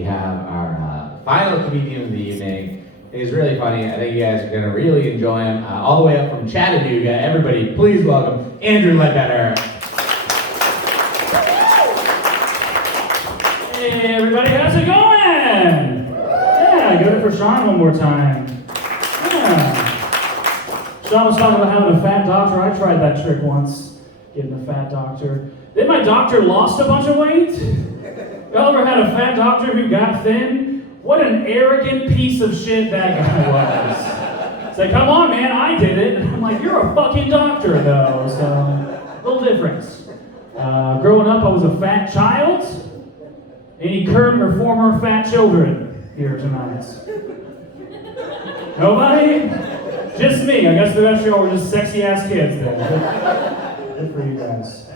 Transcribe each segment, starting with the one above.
we have our final comedian of the evening. He's really funny. I think you guys are going to really enjoy him. All the way up from Chattanooga, everybody, please welcome Andrew Ledbetter. Hey everybody, how's it going? Yeah, give it for Sean one more time. Yeah. Sean was talking about having a fat doctor. I tried that trick once, getting a fat doctor. Then my doctor lost a bunch of weight. Y'all ever had a fat doctor who got thin? What an arrogant piece of shit that guy was. It's like, come on man, I did it. And I'm like, you're a fucking doctor though, so little difference. Growing up, I was a fat child. Any current or former fat children here tonight? Nobody? Just me. I guess the rest of y'all were just sexy ass kids then. Good for you guys.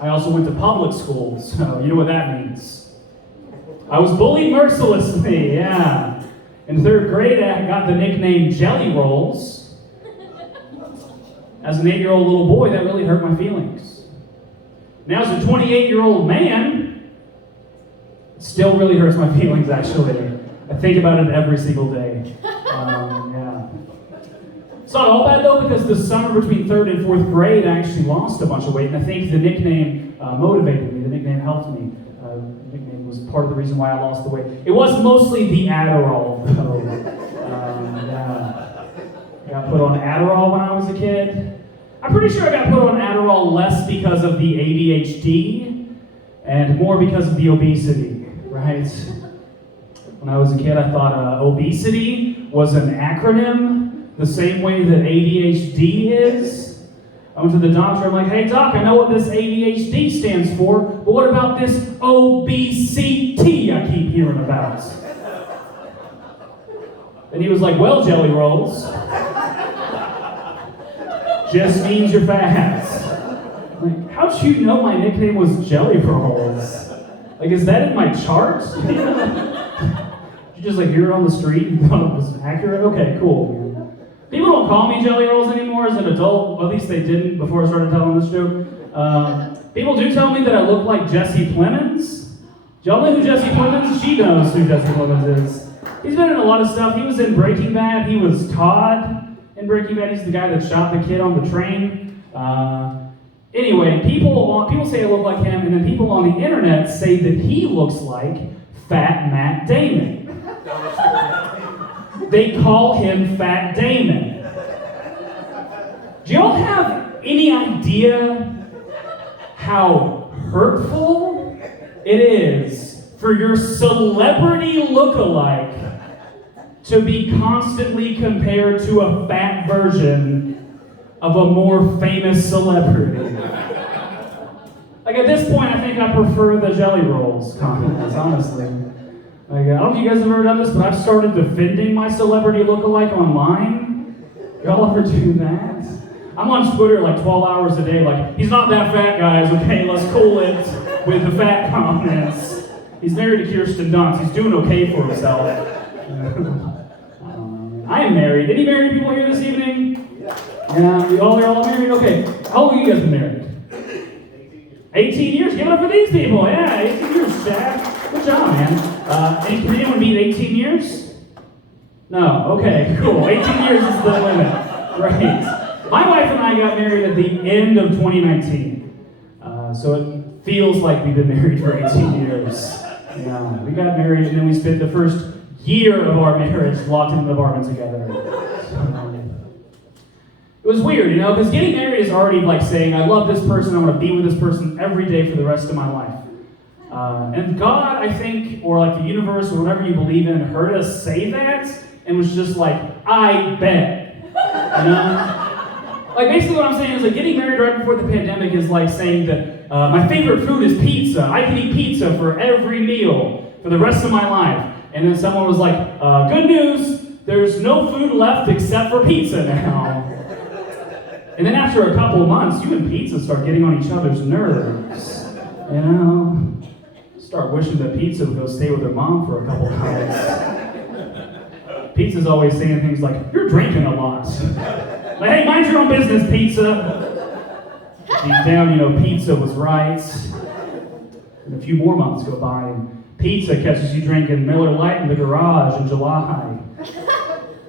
I also went to public school, so you know what that means. I was bullied mercilessly, yeah. In third grade, I got the nickname Jelly Rolls. As an 8-year-old little boy, that really hurt my feelings. Now, as a 28-year-old man, it still really hurts my feelings, actually. I think about it every single day. Yeah. It's not all bad, though, because the summer between 3rd and 4th grade, I actually lost a bunch of weight, and I think the nickname motivated me. The nickname helped me. The nickname was part of the reason why I lost the weight. It was mostly the Adderall, though. Yeah. I got put on Adderall when I was a kid. I'm pretty sure I got put on Adderall less because of the ADHD and more because of the obesity, right? When I was a kid, I thought obesity was an acronym, the same way that ADHD is. I went to the doctor, I'm like, hey doc, I know what this ADHD stands for, but what about this obesity I keep hearing about? And he was like, well, Jelly Rolls, just means you're fat. I'm like, how'd you know my nickname was Jelly Rolls? Like, is that in my chart? Did you just like hear it on the street and thought it was accurate? Okay, cool. People don't call me Jelly Rolls anymore as an adult. Well, at least they didn't before I started telling this joke. People do tell me that I look like Jesse Plemons. Do y'all know who Jesse Plemons is? She knows who Jesse Plemons is. He's been in a lot of stuff. He was in Breaking Bad. He was Todd in Breaking Bad. He's the guy that shot the kid on the train. Anyway, people say I look like him, and then people on the internet say that he looks like Fat Matt Damon. They call him Fat Damon. Do y'all have any idea how hurtful it is for your celebrity look-alike to be constantly compared to a fat version of a more famous celebrity? Like at this point, I think I prefer the Jelly Rolls comments, honestly. Like, I don't know if you guys have ever done this, but I've started defending my celebrity look-alike online. Y'all ever do that? I'm on Twitter like 12 hours a day, like, he's not that fat, guys, okay, let's cool it with the fat comments. He's married to Kirsten Dunst, he's doing okay for himself. I don't know. I am married. Any married people here this evening? Yeah, we all are all married? Okay. How long have you guys been married? 18 years? Give it up for these people. Yeah, 18 years, Jack. Good job, man. Can anyone beat 18 years? No. Okay, cool. 18 years is the limit. Great. My wife and I got married at the end of 2019. So it feels like we've been married for 18 years. Yeah, we got married and then we spent the first year of our marriage locked in an apartment together. It was weird, you know, because getting married is already like saying, I love this person, I want to be with this person every day for the rest of my life. And God, I think, or like the universe, or whatever you believe in, heard us say that, and was just like, I bet. You know? Like basically what I'm saying is like getting married right before the pandemic is like saying that my favorite food is pizza. I can eat pizza for every meal for the rest of my life. And then someone was like, good news, there's no food left except for pizza now. And then after a couple of months, you and pizza start getting on each other's nerves. You know? Start wishing that pizza would go stay with her mom for a couple of nights. Pizza's always saying things like, you're drinking a lot. Like, hey, mind your own business, pizza. Deep down, you know, pizza was right. And a few more months go by, and Pizza catches you drinking Miller Lite in the garage in July.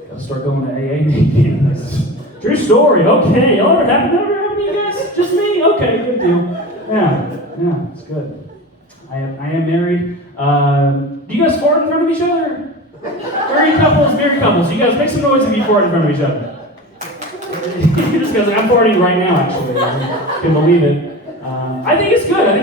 Gotta start going to AA meetings. True story. Okay, y'all ever happened to you guys? Just me? Okay, good deal. Yeah, it's good. I am married. Do you guys fart in front of each other? Married couples. You guys make some noise if you fart in front of each other. Just because I'm farting right now, actually. I can believe it. I think it's good. I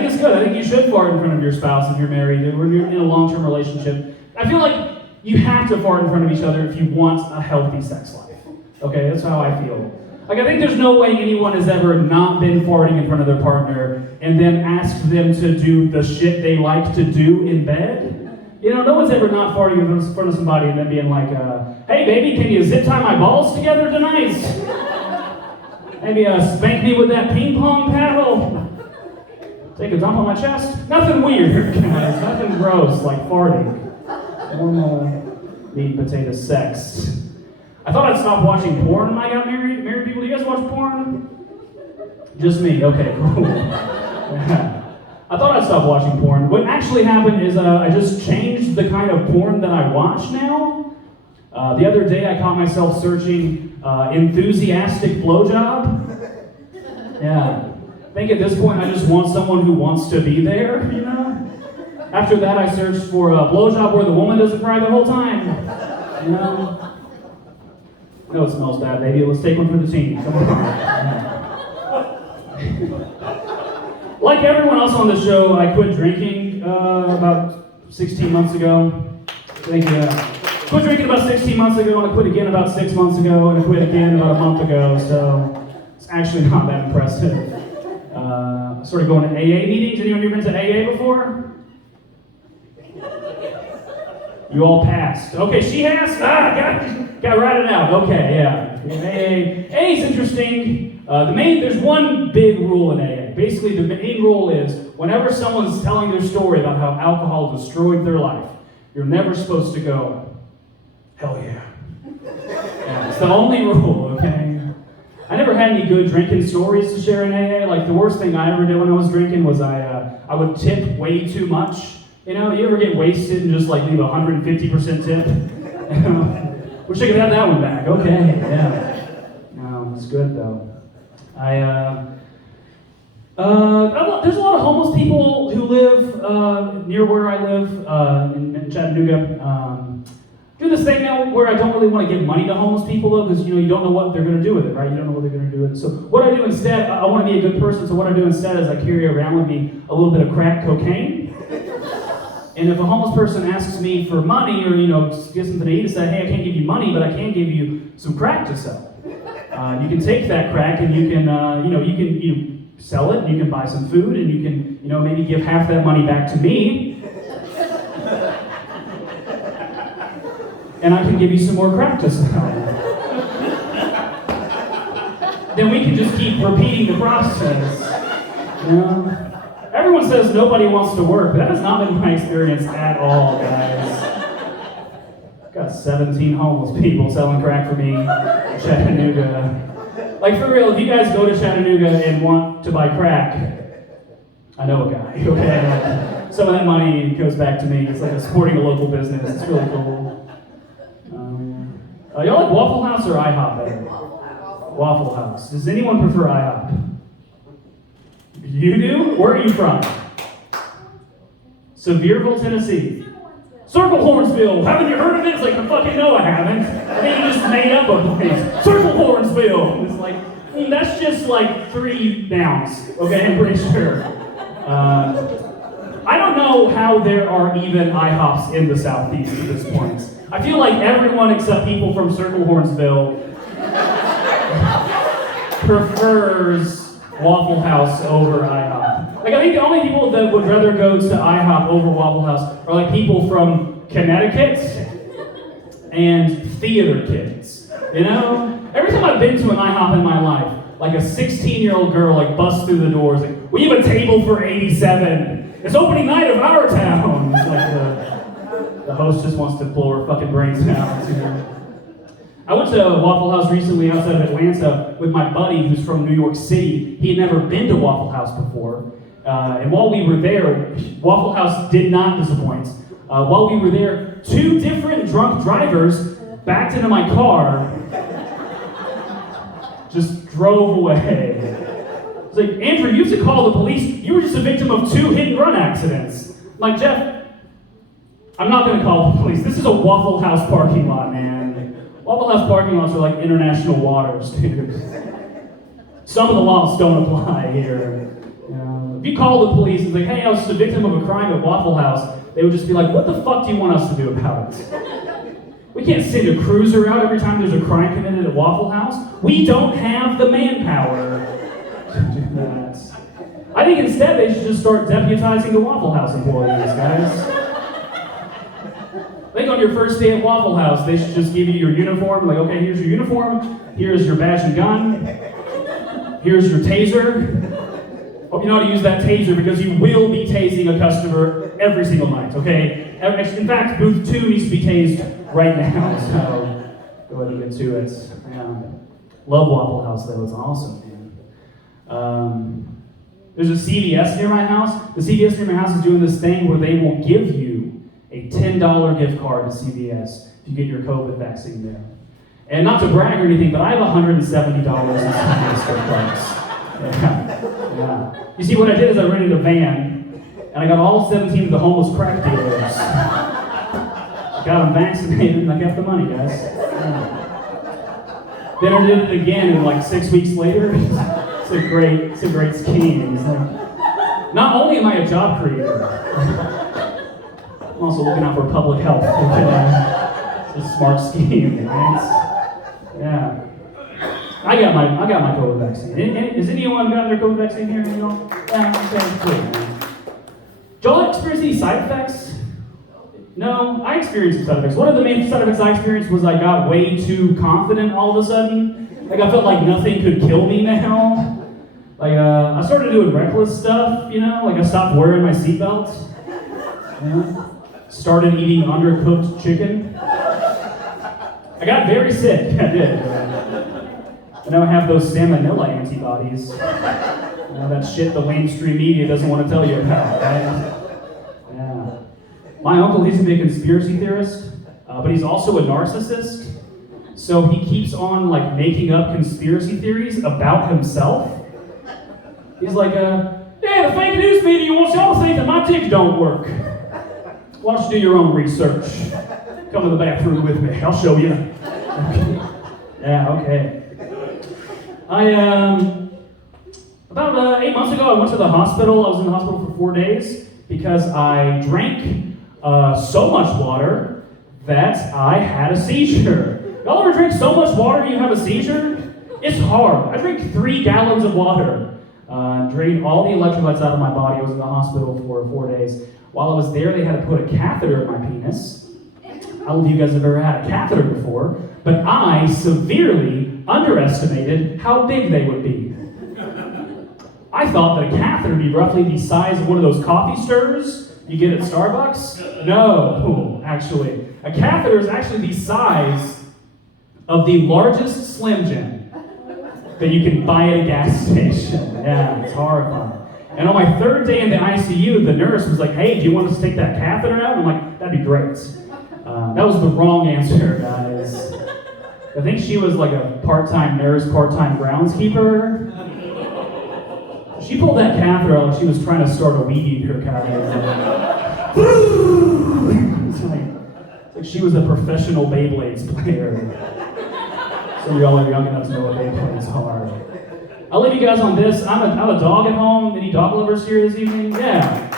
think you should fart in front of your spouse if you're married or you're in a long-term relationship. I feel like you have to fart in front of each other if you want a healthy sex life. Okay, that's how I feel. Like, I think there's no way anyone has ever not been farting in front of their partner and then asked them to do the shit they like to do in bed. You know, no one's ever not farting in front of somebody and then being like, hey baby, can you zip tie my balls together tonight? Maybe spank me with that ping pong paddle. Take a dump on my chest. Nothing weird, guys. Nothing gross like farting. Normal meat and potato sex. I thought I'd stop watching porn when I got married. Married people, do you guys watch porn? Just me. Okay, cool. I thought I'd stop watching porn. What actually happened is I just changed the kind of porn that I watch now. The other day I caught myself searching enthusiastic blowjob. Yeah. I think at this point I just want someone who wants to be there, you know? After that I searched for a blowjob where the woman doesn't cry the whole time. You know? I know it smells bad, baby. Let's take one for the team. Come on. Like everyone else on the show, I quit drinking about 16 months ago. Thank you. Quit drinking about 16 months ago, and I quit again about 6 months ago, and I quit again about a month ago, so it's actually not that impressive. I started going to AA meetings. Anyone ever been to AA before? You all passed. Okay, she has? Got write it out. Okay, yeah. AA is interesting. There's one big rule in AA. Basically, the main rule is whenever someone's telling their story about how alcohol destroyed their life, you're never supposed to go, hell yeah. Yeah, it's the only rule, okay? I never had any good drinking stories to share in AA. Like, the worst thing I ever did when I was drinking was I would tip way too much. You know, you ever get wasted and just like leave 150% tip? Wish I could have that one back. Okay, yeah. No, it's good though. There's a lot of homeless people who live near where I live in Chattanooga. Do this thing now where I don't really want to give money to homeless people though, because you don't know what they're going to do with it, right? You don't know what they're going to do with it. So what I do instead, I want to be a good person. So what I do instead is I carry around with me a little bit of crack cocaine. And if a homeless person asks me for money or get something to eat, I say, hey, I can't give you money, but I can give you some crack to sell. You can take that crack and you can sell it. You can buy some food, and you can maybe give half that money back to me. And I can give you some more crack to sell. Then we can just keep repeating the process. Everyone says nobody wants to work, but that has not been my experience at all, guys. I've got 17 homeless people selling crack for me in Chattanooga. Like, for real, if you guys go to Chattanooga and want to buy crack, I know a guy, okay? Some of that money goes back to me. It's like supporting a local business. It's really cool. Y'all like Waffle House or IHOP better? Waffle House. Does anyone prefer IHOP? You do? Where are you from? Sevierville, Tennessee. Circle Hornsville. Haven't you heard of it? It's like, fucking no, I haven't. I think you just made up a place. Circle Hornsville. It's like, that's just like 3 nouns. Okay, I'm pretty sure. I don't know how there are even IHOPs in the Southeast at this point. I feel like everyone except people from Circle Hornsville prefers Waffle House over IHOP. Like, I think the only people that would rather go to IHOP over Waffle House are like people from Connecticut and theater kids. Every time I've been to an IHOP in my life, like a 16-year-old girl like busts through the doors, like, we have a table for 87. It's opening night of our town. It's like the host just wants to blow her fucking brains out. I went to Waffle House recently outside of Atlanta with my buddy who's from New York City. He had never been to Waffle House before. And while we were there, Waffle House did not disappoint. While we were there, 2 different drunk drivers backed into my car, just drove away. It's like, Andrew, you used to call the police. You were just a victim of 2 hit-and-run accidents. I'm like, Jeff, I'm not going to call the police. This is a Waffle House parking lot, man. Waffle House parking lots are like international waters, dude. Some of the laws don't apply here. If you call the police and it's like, hey, I was just a victim of a crime at Waffle House, they would just be like, what the fuck do you want us to do about it? We can't send a cruiser out every time there's a crime committed at Waffle House. We don't have the manpower to do that. I think instead they should just start deputizing the Waffle House employees, guys. I think on your first day at Waffle House, they should just give you your uniform. Like, okay, here's your uniform. Here's your badge and gun. Here's your taser. Hope you know how to use that taser because you will be tasing a customer every single night, okay? In fact, booth 2 needs to be tased right now, so go ahead and get to it. Love Waffle House, though. It's awesome, man. There's a CVS near my house. The CVS near my house is doing this thing where they will give you a $10 gift card to CVS if you get your COVID vaccine there. And not to brag or anything, but I have $170 in CVS gift cards. Yeah. You see, what I did is I rented a van, and I got all 17 of the homeless crack dealers. Got them vaccinated, and I got the money, guys. Yeah. Then I did it again, and like 6 weeks later, it's a great scheme. It's like, not only am I a job creator, I'm also looking out for public health. It's a smart scheme, right? Yeah. I got my COVID vaccine. Has anyone gotten their COVID vaccine here? You know? Yeah, okay, cool, man. Did y'all experience any side effects? No, I experienced some side effects. One of the main side effects I experienced was I got way too confident all of a sudden. Like I felt like nothing could kill me now. Like I started doing reckless stuff, you know? Like I stopped wearing my seatbelt. Yeah. Started eating undercooked chicken. I got very sick, I did. I now have those salmonella antibodies. You know, that shit the mainstream media doesn't want to tell you about, right? Yeah. My uncle, he's a big conspiracy theorist, but he's also a narcissist. So he keeps on like making up conspiracy theories about himself. He's like, yeah, the fake news media wants y'all to think that my dick don't work. Why don't you do your own research? Come to the bathroom with me, I'll show you. Yeah, okay. About 8 months ago, I went to the hospital. I was in the hospital for 4 days because I drank so much water that I had a seizure. Y'all ever drink so much water you have a seizure? It's hard. I drank 3 gallons of water. Drained all the electrolytes out of my body. I was in the hospital for 4 days. While I was there, they had to put a catheter in my penis. I don't know if you guys have ever had a catheter before, but I severely underestimated how big they would be. I thought that a catheter would be roughly the size of one of those coffee stirrers you get at Starbucks. No, actually. A catheter is actually the size of the largest Slim Jim that you can buy at a gas station. Yeah, it's horrifying. And on my 3rd day in the ICU, the nurse was like, hey, do you want us to take that catheter out? I'm like, that'd be great. That was the wrong answer, guys. I think she was like a part-time nurse, part-time groundskeeper. She pulled that catheter out like she was trying to start a weed eater kind of. It's like she was a professional Beyblades player. Some of y'all are young enough to know what Beyblades are. I'll leave you guys on this. I'm a dog at home. Any dog lovers here this evening? Yeah.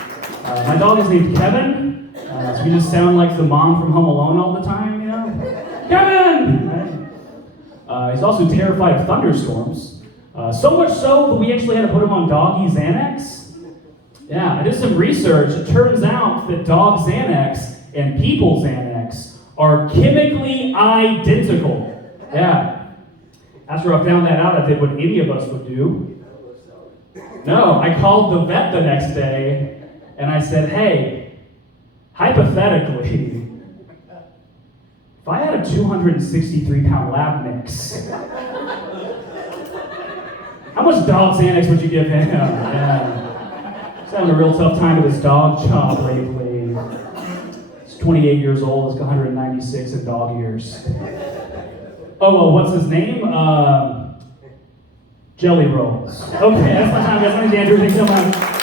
My dog is named Kevin. So we just sound like the mom from Home Alone all the time, you know? Kevin! Right? He's also terrified of thunderstorms. So much so that we actually had to put him on doggy Xanax. Yeah, I did some research. It turns out that dog Xanax and people Xanax are chemically identical. Yeah. After I found that out, I did what any of us would do. No, I called the vet the next day, and I said, hey, hypothetically, if I had a 263-pound lab mix, how much dog Xanax would you give him? Yeah. He's having a real tough time with his dog job lately. 28 years old, is 196 in dog years. Oh, well, what's his name? Jelly Rolls. Okay, that's my time, guys. My name's Andrew. Thanks so much.